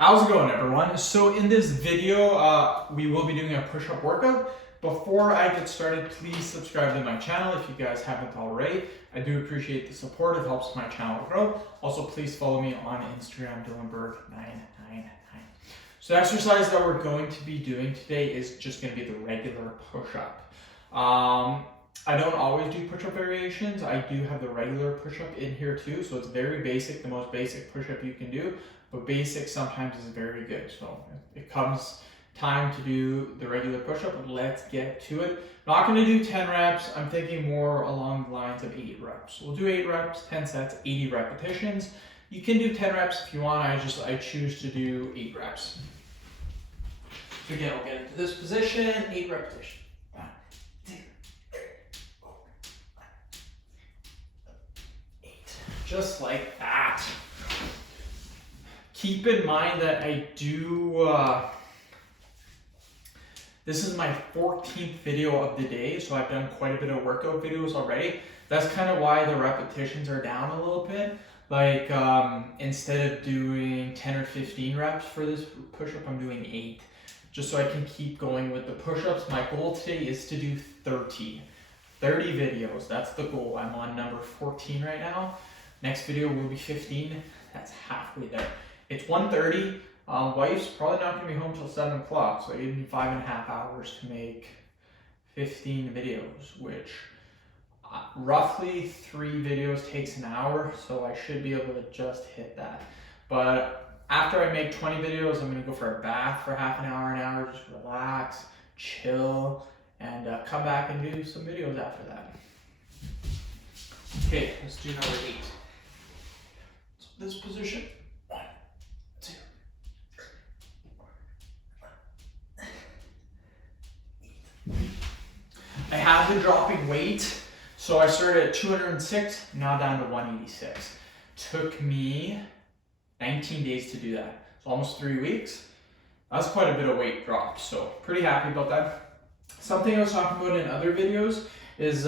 How's it going, everyone? So in this video, we will be doing a push-up workout. Before I get started, please subscribe to my channel if you guys haven't already. I do appreciate the support. It helps my channel grow. Also, please follow me on Instagram, Dylanberg999. So the exercise that we're going to be doing today is just going to be the regular push-up. I don't always do push-up variations. I do have the regular push-up in here too, so it's very basic, the most basic push-up you can do, but basic sometimes is very good. So it comes time to do the regular push-up, let's get to it. Not going to do 10 reps. I'm thinking more along the lines of 8 reps. We'll do 8 reps, 10 sets, 80 repetitions. You can do 10 reps if you want. I choose to do 8 reps. So again, we'll get into this position, 8 repetitions. 1, 2, 3, 4, 5, 8. Just like that. Keep in mind that I do, this is my 14th video of the day, so I've done quite a bit of workout videos already. That's kind of why the repetitions are down a little bit. Like, instead of doing 10 or 15 reps for this push-up, I'm doing 8. Just so I can keep going with the push-ups. My goal today is to do 30 videos. That's the goal. I'm on number 14 right now. Next video will be 15. That's halfway there. It's 1:30. Wife's probably not going to be home till 7 o'clock, so I give me 5.5 hours to make 15 videos, which roughly 3 videos takes an hour, so I should be able to just hit that. But after I make 20 videos, I'm going to go for a bath for half an hour, just relax, chill, and come back and do some videos after that. Okay, let's do number 8. So this position. I have been dropping weight, so I started at 206, now down to 186. Took me 19 days to do that, so almost 3 weeks. That's quite a bit of weight drop, so pretty happy about that. Something I was talking about in other videos is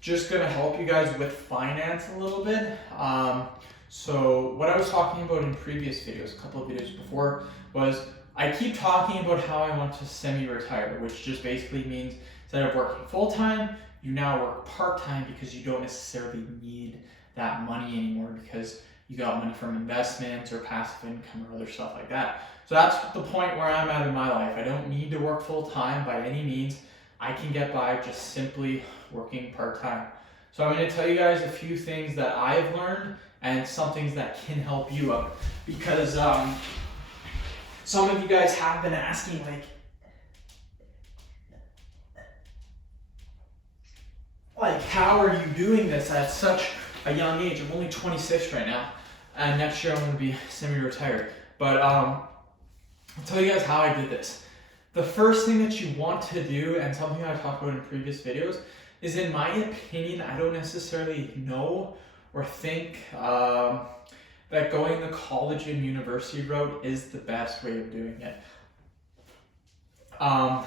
just gonna help you guys with finance a little bit. So what I was talking about in previous videos, a couple of videos before, was I keep talking about how I want to semi-retire, which just basically means instead of working full-time, you now work part-time because you don't necessarily need that money anymore because you got money from investments or passive income or other stuff like that. So that's the point where I'm at in my life. I don't need to work full-time by any means. I can get by just simply working part-time. So I'm going to tell you guys a few things that I've learned and some things that can help you out, because some of you guys have been asking, like how are you doing this at such a young age? I'm only 26 right now, and next year I'm going to be semi-retired. But I'll tell you guys how I did this. The first thing that you want to do, and something I talked about in previous videos, is, in my opinion, I don't necessarily know or think that going the college and university route is the best way of doing it. A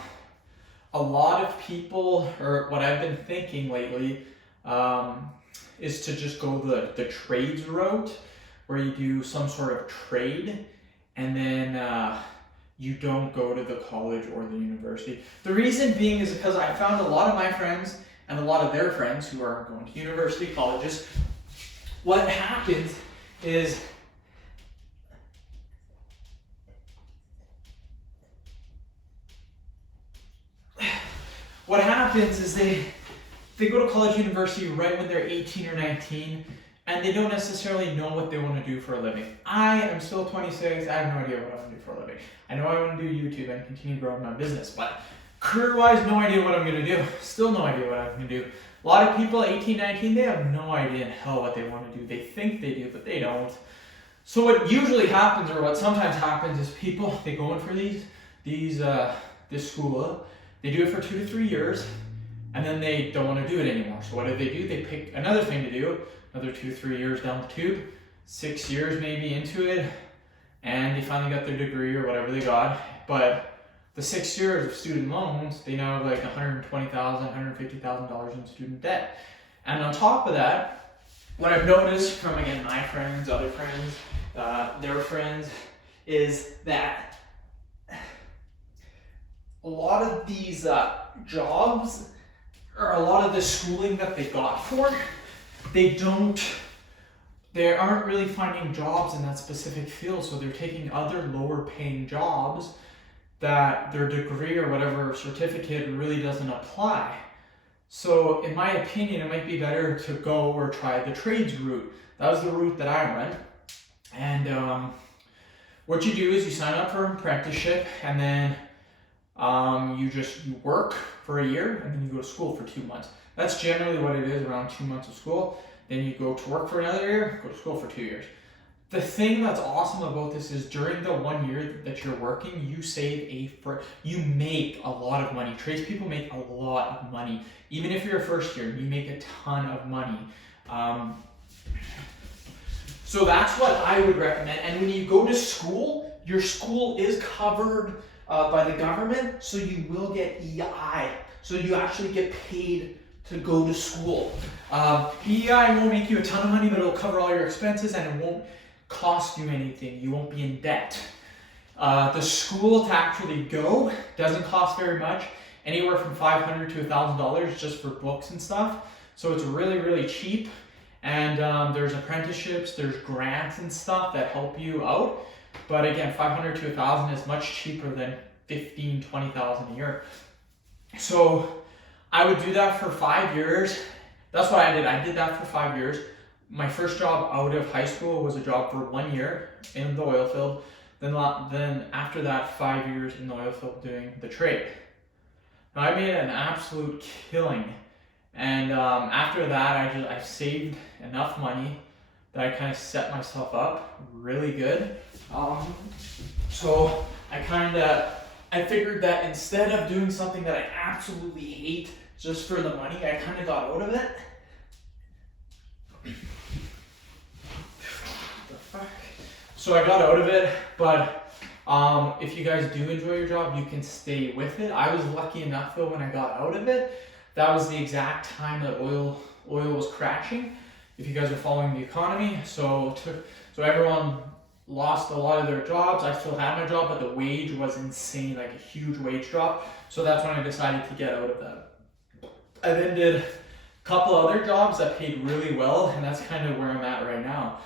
lot of people, or what I've been thinking lately, is to just go the trades route, where you do some sort of trade and then you don't go to the college or the university. The reason being is because I found a lot of my friends and a lot of their friends who are going to university colleges, what happens is they go to college, university right when they're 18 or 19, and they don't necessarily know what they want to do for a living. I am still 26. I have no idea what I want to do for a living. I know I want to do YouTube and continue growing my business, but career-wise, no idea what I'm going to do. Still no idea what I'm going to do. A lot of people, 18, 19, they have no idea in hell what they want to do. They think they do, but they don't. So what usually happens, or what sometimes happens, is people, they go in for this school, they do it for 2 to 3 years, and then they don't want to do it anymore. So what do? They pick another thing to do, another 2 to 3 years down the tube, 6 years maybe into it, and they finally got their degree or whatever they got. But the 6 years of student loans, they now have like $120,000, $150,000 in student debt. And on top of that, what I've noticed from, again, my friends, other friends, their friends, is that a lot of these jobs, or a lot of the schooling that they got for, they aren't really finding jobs in that specific field, so they're taking other lower paying jobs that their degree or whatever certificate really doesn't apply. So in my opinion, it might be better to go or try the trades route. That was the route that I went. And what you do is you sign up for an apprenticeship, and then you work for a year, and then you go to school for 2 months. That's generally what it is, around 2 months of school. Then you go to work for another year, go to school for 2 years. The thing that's awesome about this is during the 1 year that you're working, you make a lot of money. Tradespeople make a lot of money. Even if you're a first year, you make a ton of money. So that's what I would recommend. And when you go to school, your school is covered by the government, so you will get EI. So you actually get paid to go to school. EI won't make you a ton of money, but it'll cover all your expenses, and it won't cost you anything. You won't be in debt. The school to actually go doesn't cost very much, anywhere from $500 to $1,000 just for books and stuff. So it's really, really cheap. And there's apprenticeships, there's grants and stuff that help you out. But again, $500 to $1,000 is much cheaper than $15,000, $20,000 a year. So I would do that for 5 years. That's what I did. I did that for 5 years. My first job out of high school was a job for 1 year in the oil field. Then after that, 5 years in the oil field doing the trade. Now I made an absolute killing. And after that, I saved enough money that I kind of set myself up really good. So I figured that instead of doing something that I absolutely hate just for the money, I kind of got out of it. So I got out of it, but if you guys do enjoy your job, you can stay with it. I was lucky enough though when I got out of it, that was the exact time that oil was crashing. If you guys are following the economy, so everyone lost a lot of their jobs. I still had my job, but the wage was insane, like a huge wage drop. So that's when I decided to get out of that. I then did a couple other jobs that paid really well, and that's kind of where I'm at right now.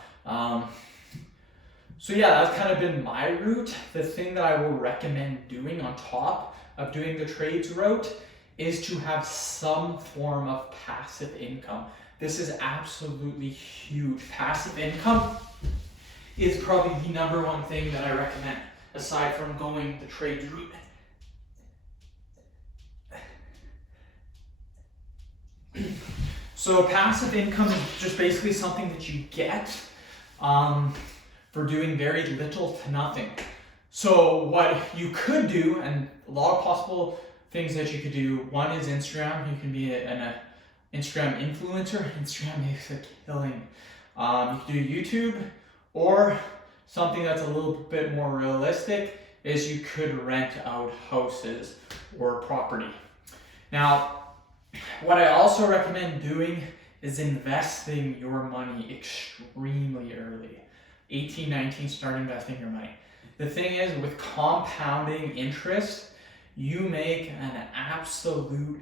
So yeah, that's kind of been my route. The thing that I will recommend doing on top of doing the trades route is to have some form of passive income. This is absolutely huge. Passive income is probably the number one thing that I recommend, aside from going the trades route. So passive income is just basically something that you get for doing very little to nothing. So what you could do, and a lot of possible things that you could do, one is Instagram. You can be an Instagram influencer. Instagram makes a killing. You can do YouTube, or something that's a little bit more realistic is you could rent out houses or property. Now, what I also recommend doing is investing your money extremely early. 18, 19, start investing your money. The thing is, with compounding interest, you make an absolute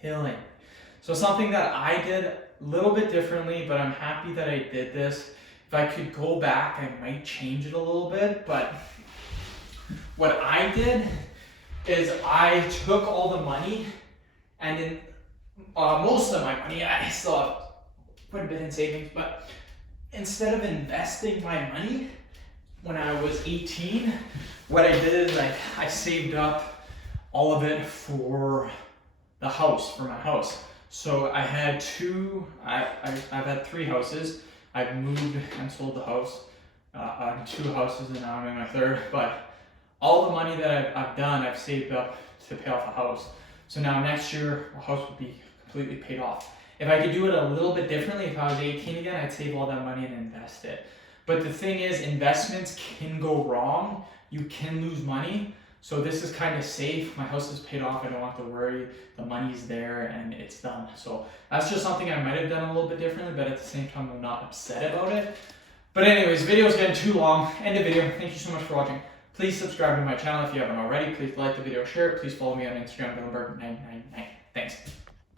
killing. So something that I did a little bit differently, but I'm happy that I did this. If I could go back, I might change it a little bit, but what I did is I took all the money, and in most of my money, I still have quite a bit in savings, but instead of investing my money when I was 18, what I did is I saved up all of it for the house, for my house. So I had I've had 3 houses. I've moved and sold the house, 2 houses, and now I'm in my 3rd. But all the money that I've done, I've saved up to pay off a house. So now next year, the house will be completely paid off. If I could do it a little bit differently, if I was 18 again, I'd save all that money and invest it. But the thing is, investments can go wrong. You can lose money. So this is kind of safe. My house is paid off. I don't have to worry. The money's there and it's done. So that's just something I might have done a little bit differently, but at the same time, I'm not upset about it. But anyways, video's getting too long. End the video. Thank you so much for watching. Please subscribe to my channel if you haven't already. Please like the video, share it. Please follow me on Instagram, Dylanberg999. Thanks.